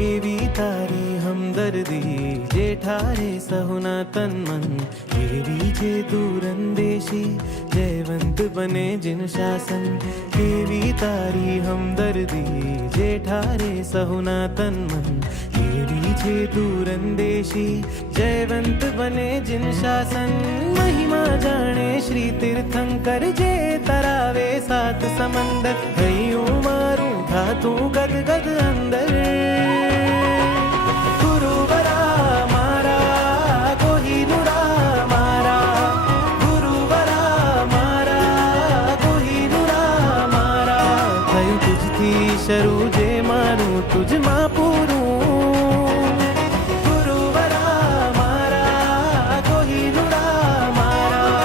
देवी तारी हमदर्दी, जेठारे सहुना तन मन देवी जे दूरंदेशी, जयवंत बने जिन शासन। देवी तारी हमदर्दी, जेठारे सहुना तन मन देवी जे दूरंदेशी, जयवंत बने जिन शासन। महिमा जाने श्री तीर्थंकर जे तरावे सात समंदर। गई मारू, धातु गद गद अंग। શરૂ જે મારું તુજમાં પૂરું. ગુરુવરા મારા કોહિનુરા મારા.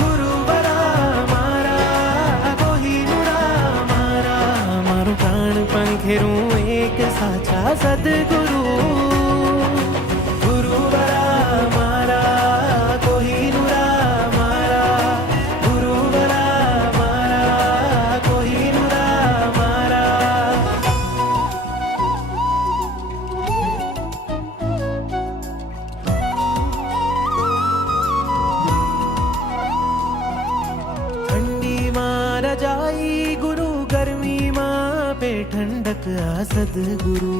ગુરુવરા મારા કોહિનુરા મારા. મારું પ્રાણ પંખેરું એક સાચા સદગુરુ. ठंडक आ सदगुरु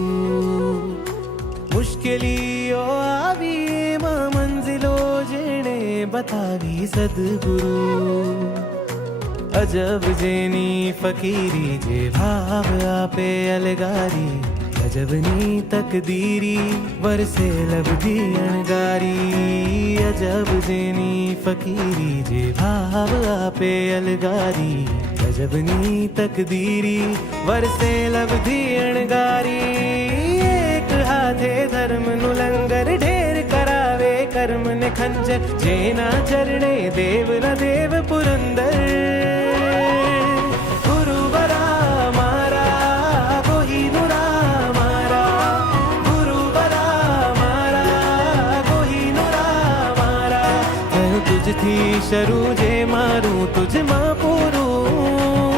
मुश्किलियों आवी मंजिलो जेने बतावी सदगुरु। अजब जेनी फकीरी जे भाव आपे अलगारी, अजब नी तकदीरी, वरसे लबदी अणगारी। अजब जेनी फकीरी जे भाव आपे अलगारी આપે અલગારી અજબની તકદીરી વરસે લબધી અણગારી એક હાથે ધર્મનું લંગર ઢેર કરાવે કર્મને ખંજર જેના ચરણે દેવના દેવ પુરંદર ગુરુવરા મારા કોહિનુરા મારા ગુરુવરા મારા કોહિનુરા મારા થયું તુજથી શરૂ જે મારું તુજમાં પૂરું Oh.